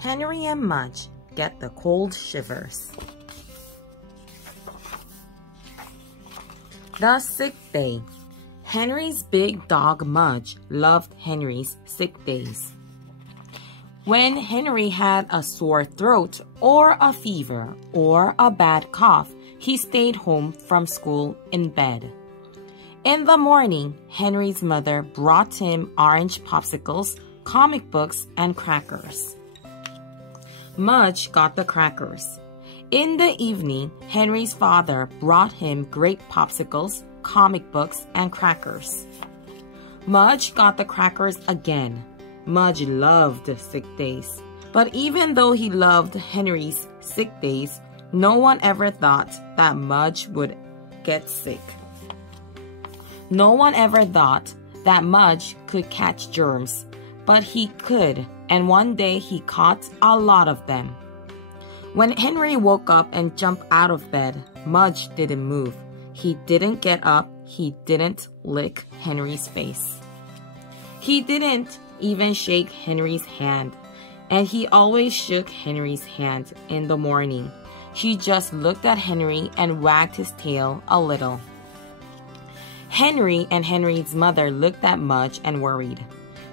Henry and Mudge get the cold shivers. The sick day. Henry's big dog Mudge loved Henry's sick days. When Henry had a sore throat or a fever or a bad cough, he stayed home from school in bed. In the morning, Henry's mother brought him orange popsicles, comic books, and crackers. Mudge got the crackers. In the evening, Henry's father brought him grape popsicles, comic books, and crackers. Mudge got the crackers again. Mudge loved sick days. But even though he loved Henry's sick days, no one ever thought that Mudge would get sick. No one ever thought that Mudge could catch germs, but he could, and one day he caught a lot of them. When Henry woke up and jumped out of bed, Mudge didn't move. He didn't get up. He didn't lick Henry's face. He didn't even shake Henry's hand, and he always shook Henry's hand in the morning. He just looked at Henry and wagged his tail a little. Henry and Henry's mother looked at Mudge and worried.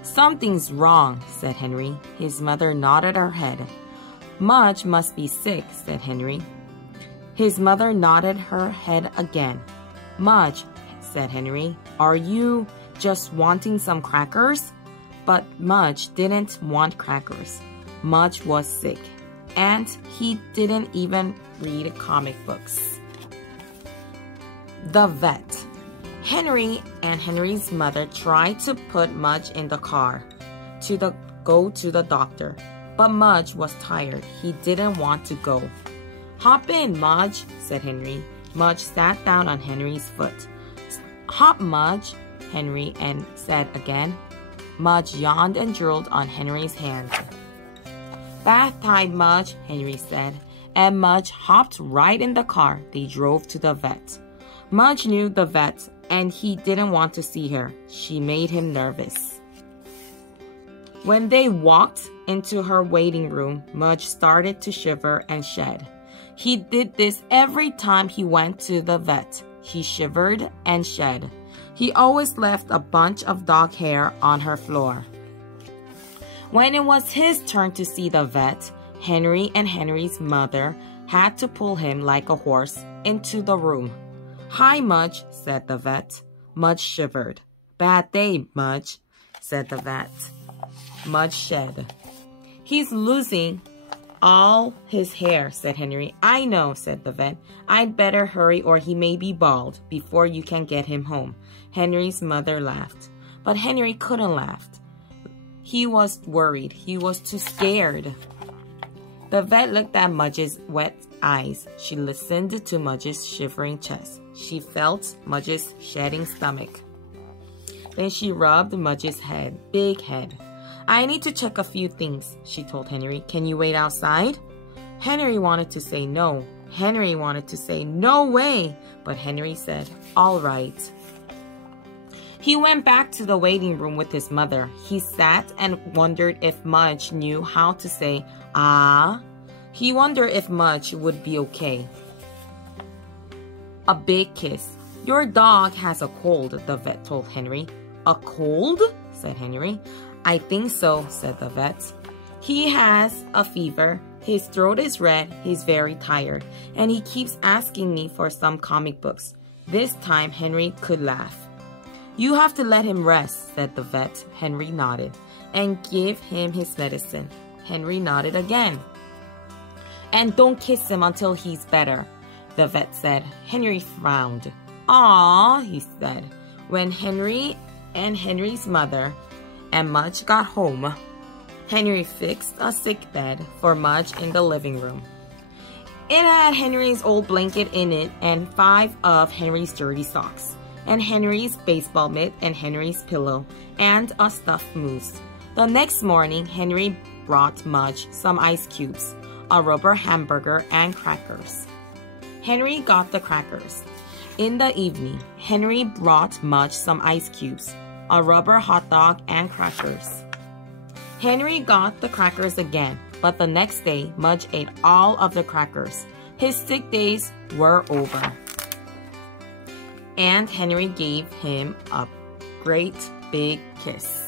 "Something's wrong," said Henry. His mother nodded her head. "Mudge must be sick," said Henry. His mother nodded her head again. "Mudge," said Henry, "are you just wanting some crackers?" But Mudge didn't want crackers. Mudge was sick, and he didn't even read comic books. The vet. Henry and Henry's mother tried to put Mudge in the car to go to the doctor, but Mudge was tired. He didn't want to go. "Hop in, Mudge," said Henry. Mudge sat down on Henry's foot. "Hop, Mudge," Henry said again. Mudge yawned and drooled on Henry's hand. "Bath time, Mudge," Henry said, and Mudge hopped right in the car. They drove to the vet. Mudge knew the vet, and he didn't want to see her. She made him nervous. When they walked into her waiting room, Mudge started to shiver and shed. He did this every time he went to the vet. He shivered and shed. He always left a bunch of dog hair on her floor. When it was his turn to see the vet, Henry and Henry's mother had to pull him like a horse into the room. "Hi, Mudge," said the vet. Mudge shivered. "Bad day, Mudge," said the vet. Mudge shed. "He's losing all his hair," said Henry. "I know," said the vet. "I'd better hurry or he may be bald before you can get him home." Henry's mother laughed, but Henry couldn't laugh. He was worried. He was too scared. The vet looked at Mudge's wet eyes. She listened to Mudge's shivering chest. She felt Mudge's shedding stomach. Then she rubbed Mudge's head, big head. "I need to check a few things," she told Henry. "Can you wait outside?" Henry wanted to say no. Henry wanted to say no way, but Henry said, "All right." He went back to the waiting room with his mother. He sat and wondered if Mudge knew how to say, "Ah." He wondered if Mudge would be okay. A big kiss. "Your dog has a cold," the vet told Henry. "A cold?" said Henry. "I think so," said the vet. "He has a fever. His throat is red. He's very tired. And he keeps asking me for some comic books." This time, Henry could laugh. "You have to let him rest," said the vet. Henry nodded. "And give him his medicine." Henry nodded again. "And don't kiss him until he's better," the vet said. Henry frowned. "Aw," he said. When Henry and Henry's mother and Mudge got home, Henry fixed a sick bed for Mudge in the living room. It had Henry's old blanket in it and 5 of Henry's dirty socks, and Henry's baseball mitt and Henry's pillow, and a stuffed moose. The next morning, Henry brought Mudge some ice cubes, a rubber hamburger, and crackers. Henry got the crackers. In the evening, Henry brought Mudge some ice cubes, a rubber hot dog, and crackers. Henry got the crackers again. But the next day, Mudge ate all of the crackers. His sick days were over. And Henry gave him a great big kiss.